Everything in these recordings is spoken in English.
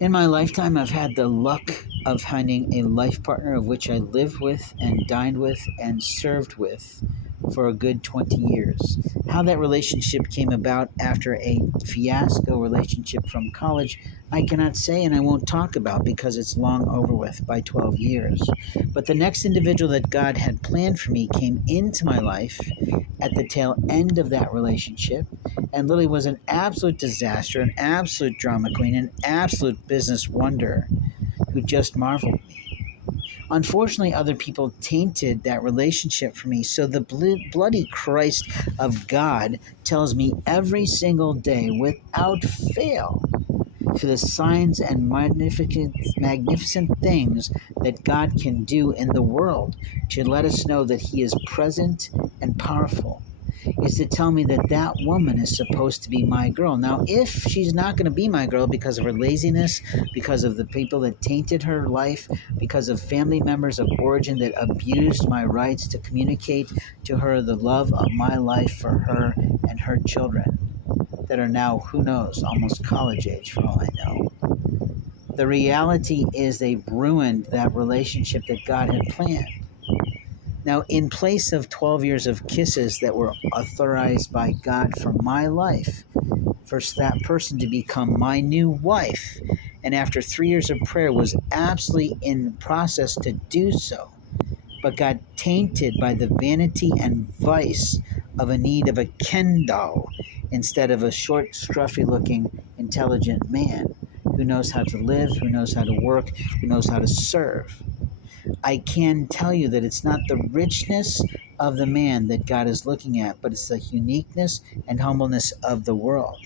In my lifetime, I've had the luck of finding a life partner of which I lived with and dined with and served with for a good 20 years. How that relationship came about after a fiasco relationship from college, I cannot say and I won't talk about because it's long over with by 12 years. But the next individual that God had planned for me came into my life at the tail end of that relationship, and Lily was an absolute disaster, an absolute drama queen, an absolute business wonder who just marveled me. Unfortunately, other people tainted that relationship for me, so the bloody Christ of God tells me every single day without fail to the signs and magnificent things that God can do in the world to let us know that He is present and powerful, is to tell me that that woman is supposed to be my girl. Now, if she's not going to be my girl because of her laziness, because of the people that tainted her life, because of family members of origin that abused my rights to communicate to her the love of my life for her and her children that are now, who knows, almost college age for all I know. The reality is they've ruined that relationship that God had planned. Now, in place of 12 years of kisses that were authorized by God for my life, for that person to become my new wife, and after 3 years of prayer was absolutely in process to do so, but got tainted by the vanity and vice of a need of a Ken doll instead of a short, scruffy looking, intelligent man who knows how to live, who knows how to work, who knows how to serve. I can tell you that it's not the richness of the man that God is looking at, but it's the uniqueness and humbleness of the world.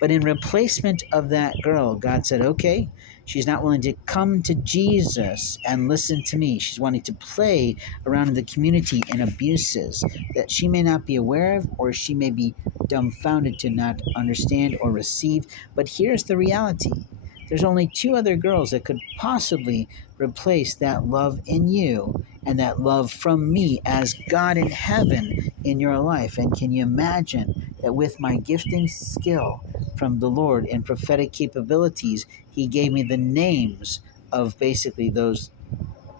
But in replacement of that girl, God said, okay, she's not willing to come to Jesus and listen to me. She's wanting to play around in the community in abuses that she may not be aware of, or she may be dumbfounded to not understand or receive. But here's the reality: there's only two other girls that could possibly replace that love in you and that love from me as God in heaven in your life. And can you imagine that with my gifting skill from the Lord and prophetic capabilities, He gave me the names of basically those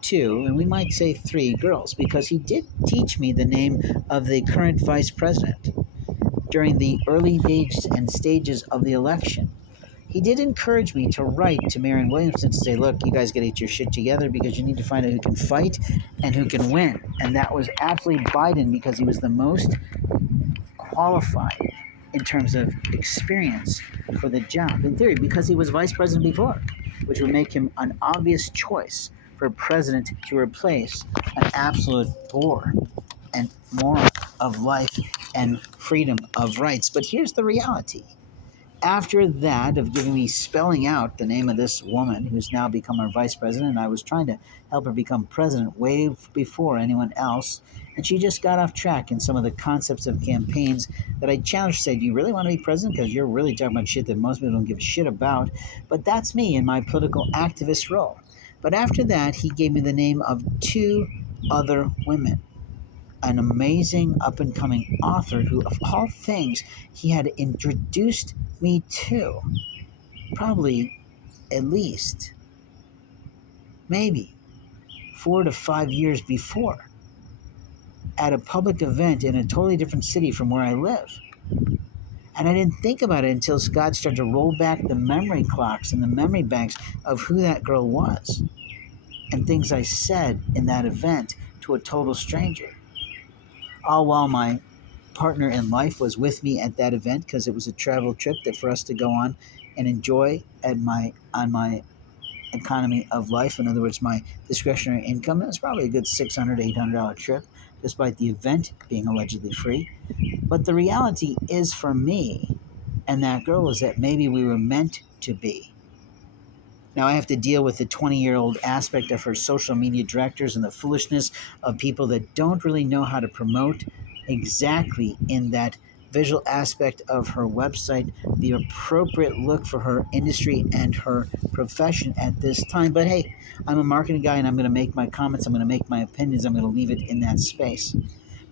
two, and we might say three girls, because He did teach me the name of the current vice president during the early days and stages of the election. He did encourage me to write to Marianne Williamson to say, look, you guys got to get your shit together because you need to find out who can fight and who can win. And that was absolutely Biden because he was the most qualified in terms of experience for the job, in theory, because he was vice president before, which would make him an obvious choice for a president to replace an absolute bore and moral of life and freedom of rights. But here's the reality: after that, of giving me spelling out the name of this woman who's now become our vice president, I was trying to help her become president way before anyone else, and she just got off track in some of the concepts of campaigns that I challenged. Say, do you really want to be president? Because you're really talking about shit that most people don't give a shit about. But that's me in my political activist role. But after that, he gave me the name of two other women: an amazing up and coming author who, of all things, he had introduced me to probably at least maybe 4 to 5 years before at a public event in a totally different city from where I live. And I didn't think about it until God started to roll back the memory clocks and the memory banks of who that girl was and things I said in that event to a total stranger. All while my partner in life was with me at that event because it was a travel trip that for us to go on and enjoy at my on my economy of life. In other words, my discretionary income. It was probably a good $600, $800 trip, despite the event being allegedly free. But the reality is, for me and that girl, is that maybe we were meant to be. Now I have to deal with the 20-year-old aspect of her social media directors and the foolishness of people that don't really know how to promote exactly in that visual aspect of her website the appropriate look for her industry and her profession at this time. But hey, I'm a marketing guy and I'm going to make my comments, I'm going to make my opinions, I'm going to leave it in that space.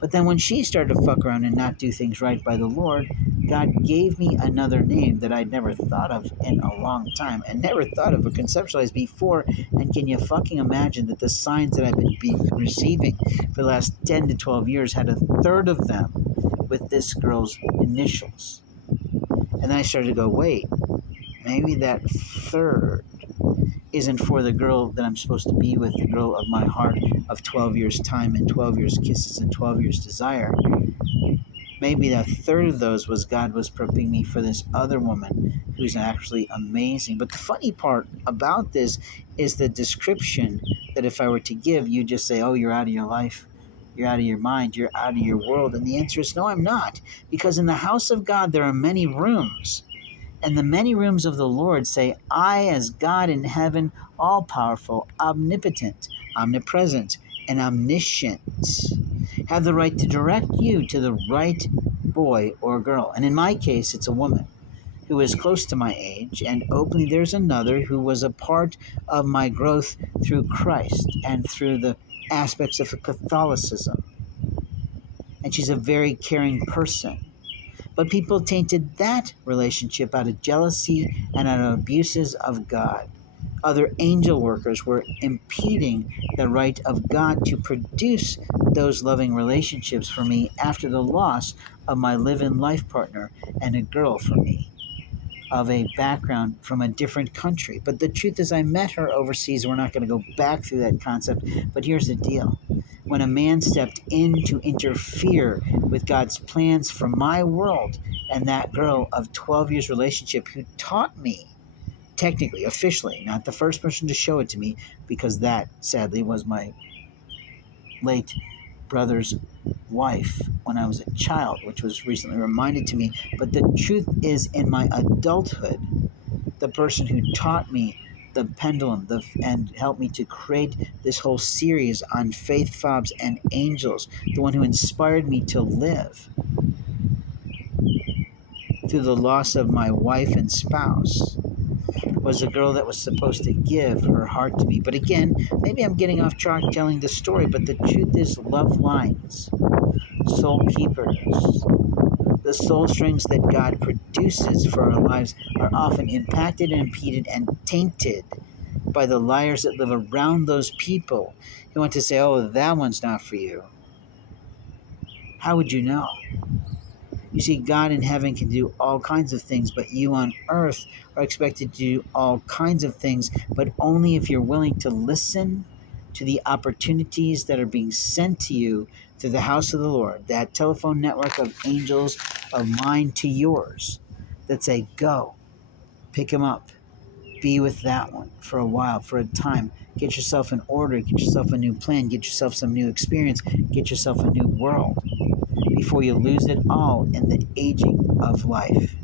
But then when she started to fuck around and not do things right by the Lord, God gave me another name that I'd never thought of in a long time and never thought of or conceptualized before. And can you fucking imagine that the signs that I've been receiving for the last 10 to 12 years had a third of them with this girl's initials? And then I started to go, wait, maybe that third isn't for the girl that I'm supposed to be with, the girl of my heart of 12 years time and 12 years kisses and 12 years desire. Maybe a third of those was God was prepping me for this other woman who's actually amazing. But the funny part about this is the description that if I were to give, you just say, oh, you're out of your life. You're out of your mind. You're out of your world. And the answer is no, I'm not. Because in the house of God, there are many rooms. And the many rooms of the Lord say, I, as God in heaven, all powerful, omnipotent, omnipresent, and omniscient, have the right to direct you to the right boy or girl. And in my case, it's a woman who is close to my age, and openly there's another who was a part of my growth through Christ and through the aspects of Catholicism. And she's a very caring person. But people tainted that relationship out of jealousy and out of abuses of God. Other angel workers were impeding the right of God to produce those loving relationships for me after the loss of my live-in life partner and a girl for me of a background from a different country. But the truth is I met her overseas. We're not going to go back through that concept. But here's the deal. When a man stepped in to interfere with God's plans for my world and that girl of 12 years relationship who taught me, technically, officially, not the first person to show it to me, because that, sadly, was my late brother's wife when I was a child, which was recently reminded to me. But the truth is, in my adulthood, the person who taught me the pendulum and helped me to create this whole series on faith fobs and angels, the one who inspired me to live through the loss of my wife and spouse, was a girl that was supposed to give her heart to me. But again, maybe I'm getting off track telling the story, but the truth is love lines, soul keepers, the soul strings that God produces for our lives are often impacted and impeded and tainted by the liars that live around those people who want to say, oh, that one's not for you. How would you know? You see, God in heaven can do all kinds of things, but you on earth are expected to do all kinds of things, but only if you're willing to listen to the opportunities that are being sent to you through the house of the Lord, that telephone network of angels of mine to yours that say, go, pick him up, be with that one for a while, for a time, get yourself in order, get yourself a new plan, get yourself some new experience, get yourself a new world before you lose it all in the aging of life.